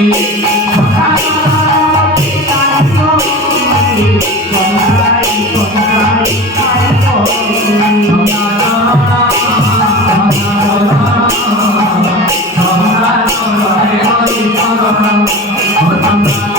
Hãy subscribe cho kênh Ghiền Mì Gõ để không bỏ lỡ những video hấp dẫn.